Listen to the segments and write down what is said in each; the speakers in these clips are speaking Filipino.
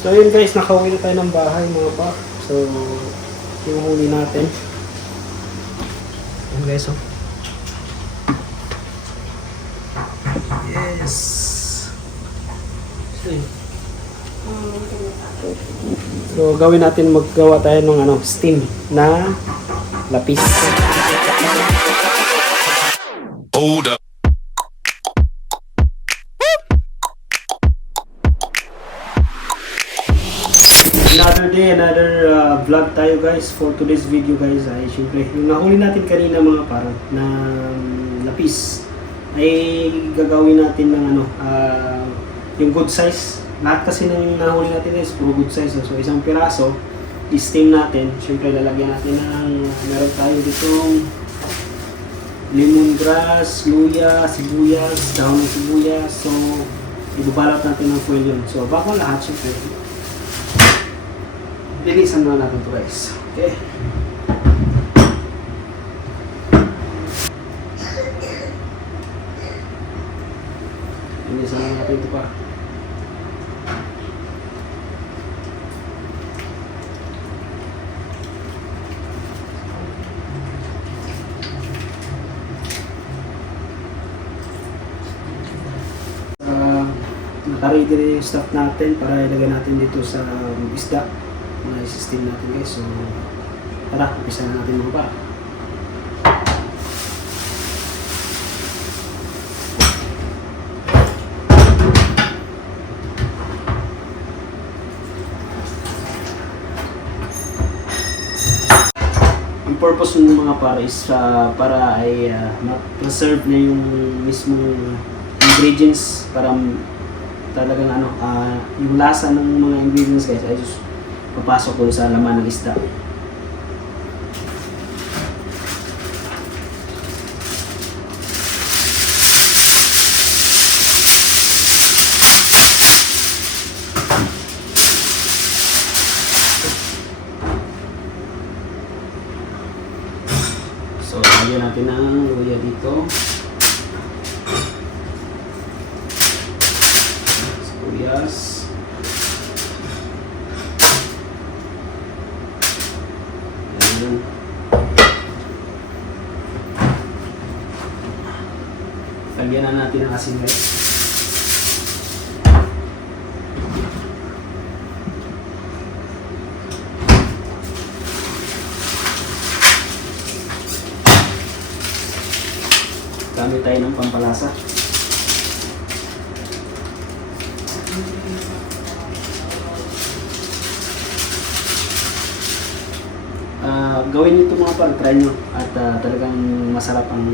So yun guys, nakauwi na tayo ng bahay mga pa. So yung huli natin. Yan guys, oh. Yes. So gawin natin, maggawa tayo ng steam na lapis. Hold up. Another day, another vlog tayo guys. For today's video guys ay syempre yung nahuli natin kanina mga parang na lapis ay gagawin natin ng yung good size. Lahat kasi ng nahuli natin is puro good size. So isang piraso i-steam natin. Syempre lalagyan natin ng meron tayo ditong lemongrass, luya, sibuyas, dahon ng sibuyas. So ibubalat natin ng foil yun. So bago lahat syempre bilisan na natin ito guys. Okay. Bilisan na natin ito pa. Nakaready na yung stuff natin para ilagay natin dito sa isda na i-steam natin guys. So tara, umpisa na natin mga pa. Ang purpose ng mga para is para ay ma-preserve na yung mismong ingredients para talagang yung lasa ng mga ingredients guys ay just papasok doon sa laman ng isda. So, lagyan natin ng luya dito. Sibuyas. Lagyan na natin ang asin guys. Gamit tayo ng pampalasa. Gawin nyo ito mga par, try nyo at talagang masarap ang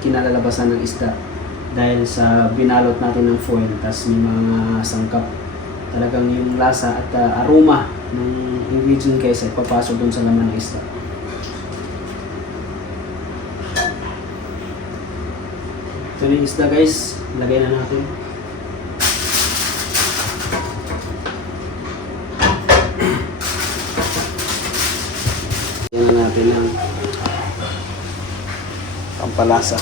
kinalalabasan ng isda dahil sa binalot natin ng foil tapos may mga sangkap, talagang yung lasa at aroma ng ingredient guys ay papasok dun sa laman ng isda. Ito na yung isda guys, lagay na natin. Yan na natin ang pampalasa.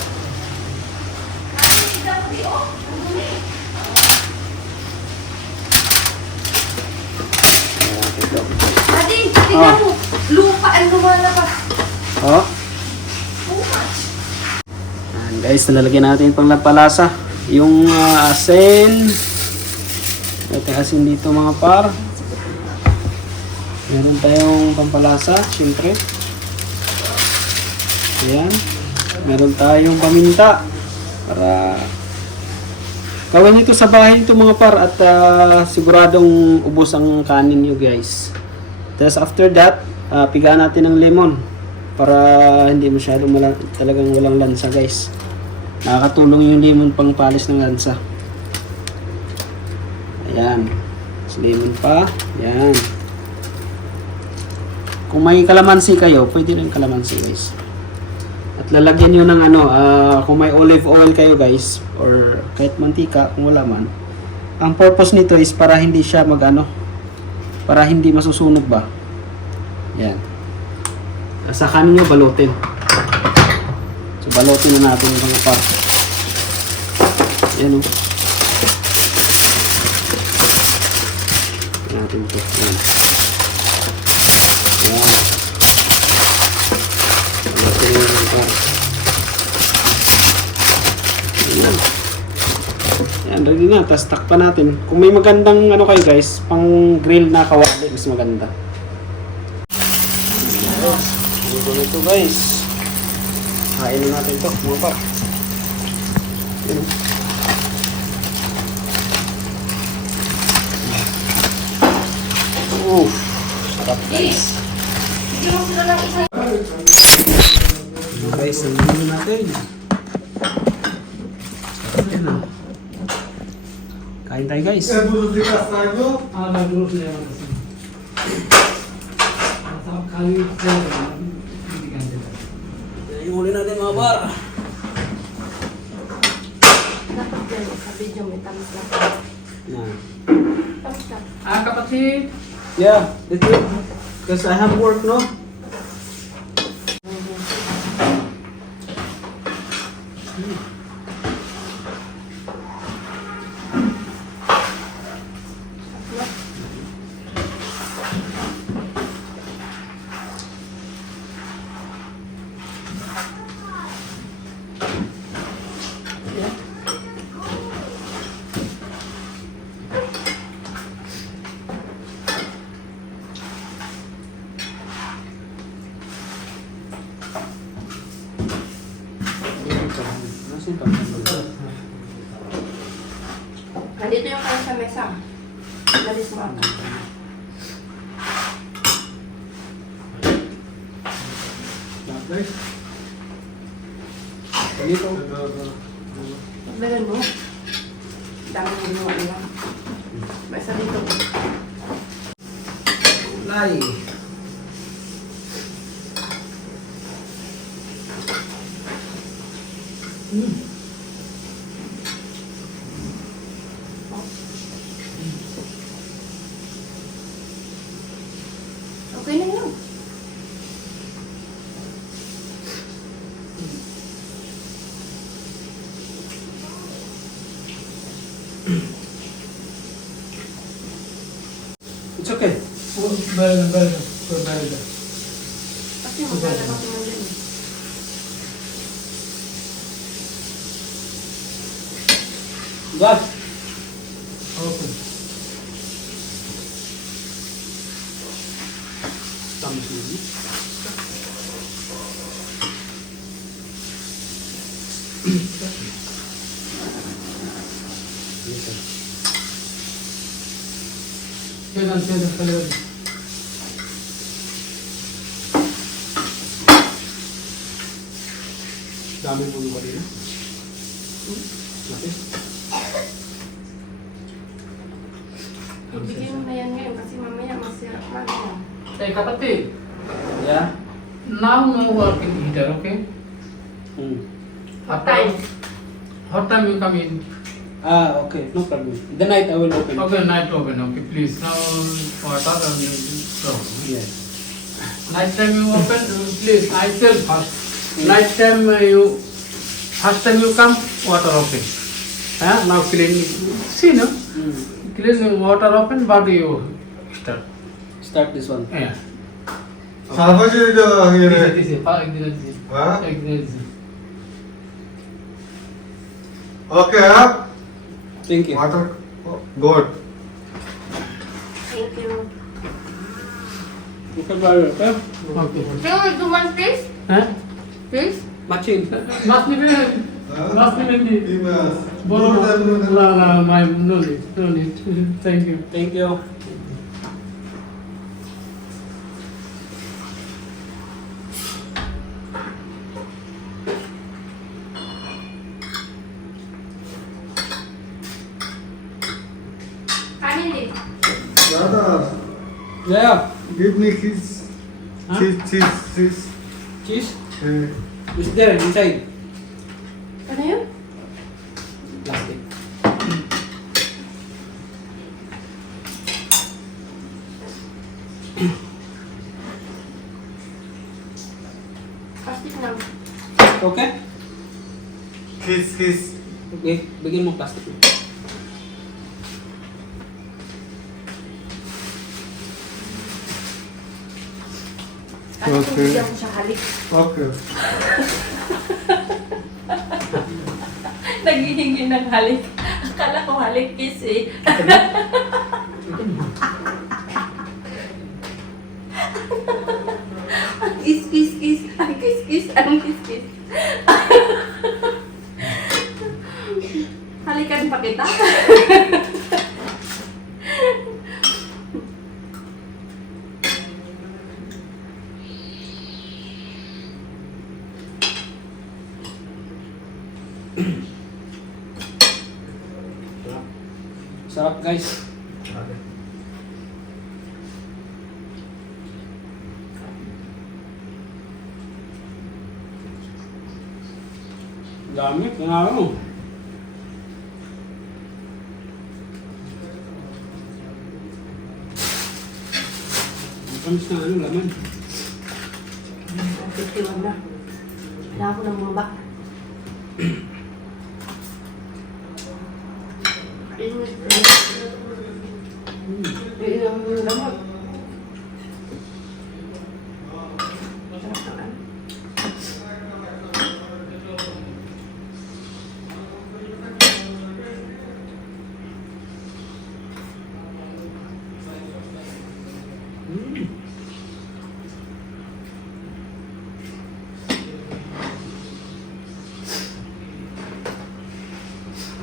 Adi, tingnan mo. Lupa ang lumalabas. Oh. And guys, nalagyan natin pang pampalasa. Yung asin. Ito asin dito mga par. Meron tayong pampalasa, syempre. Ayan. Meron tayong paminta. Para gawin ito sa bahay ito mga par at siguradong ubos ang kanin nyo guys. Tapos after that, pigaan natin ng lemon para hindi masyadong talagang walang lansa guys. Nakakatulong yung lemon pang palis ng lansa. Ayan. Mas lemon pa. Ayan. Kung may kalamansi kayo, pwede rin kalamansi guys. At lalagyan nyo ng kung may olive oil kayo guys, or kahit mantika kung wala man. Ang purpose nito is para hindi siya para hindi masusunog ba. Yan. Sa kanin nyo, balutin. So balutin na natin yung mga part. Yan o. Natin natin ito. Yan. Yan. Lagyan natin ito. Yan. Yan, ready na. Tapos takpan natin. Kung may magandang ano kayo guys, pang grill na kawali, mas maganda. Ito na ito guys. Kain na natin ito, mga pap. Yan. Oof, sarap guys. Hindi mo sila lang isa. Guys, nandun natin. Ayan na. Kain tayo guys. Yung huli natin mga bar. Dapat yan, sa video may tamis lang. Yan. Tamis lang. Kapatid. Yeah, that's it. Because I have work, no? Nandito yung kayo sa mesa. Dalis mo ako. Dito. Paglagan mo. Dami mo ginawa nila. Basta dito. Kulay. Okay na yun. It's okay. Kasi maganda kasi mo dyan. What? Tamis mo. Dami mo yung kanina. Okay. Ibigay mo na yan ngayon kasi mamaya masirap pa yan. Hey, kapatid. Yeah? Now no working heater, okay? What time? What time you come in? Ah, okay. No problem. The night I will open. Okay, night open, okay, please. Now water and so. Yes. Night time you open, please. I tell first. Night time you, first time you come, water open. Now clean. See no? Clean water open, but you start. Start this one. Yeah. 사무실도 here. This is Huh? Okay, up. Thank you. Water. Good. Thank you. Okay, brother. Okay? Okay. Can we do one please? Huh? Please? Matching. Must be must be Imas. Bolo, la, my no need, no need. Thank you. Thank you. Kanin din. Dada, Yeah. give me kiss. Huh? Cheese. Cheese? Eh, Is there inside? Ano yun? Plastic. Plastic lang. Okay? Kiss. Okay. Bigyan mo plastic. Kasi Okay. bigyan ko siya halik. Okay. Naghihingi ng halik. Akala ko halik kiss eh. Kiss, kiss, kiss. Ang kiss, kiss. Anong kiss, kiss? Halikan pa kita. Sarap guys. Dami, kaya mo. Kamis na ano, laman. Titiwan na. Kailangan ko ng maba. Ilang mo yung lamot. Sarap naman.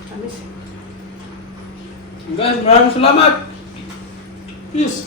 Tamis. Guys, maraming salamat. Peace.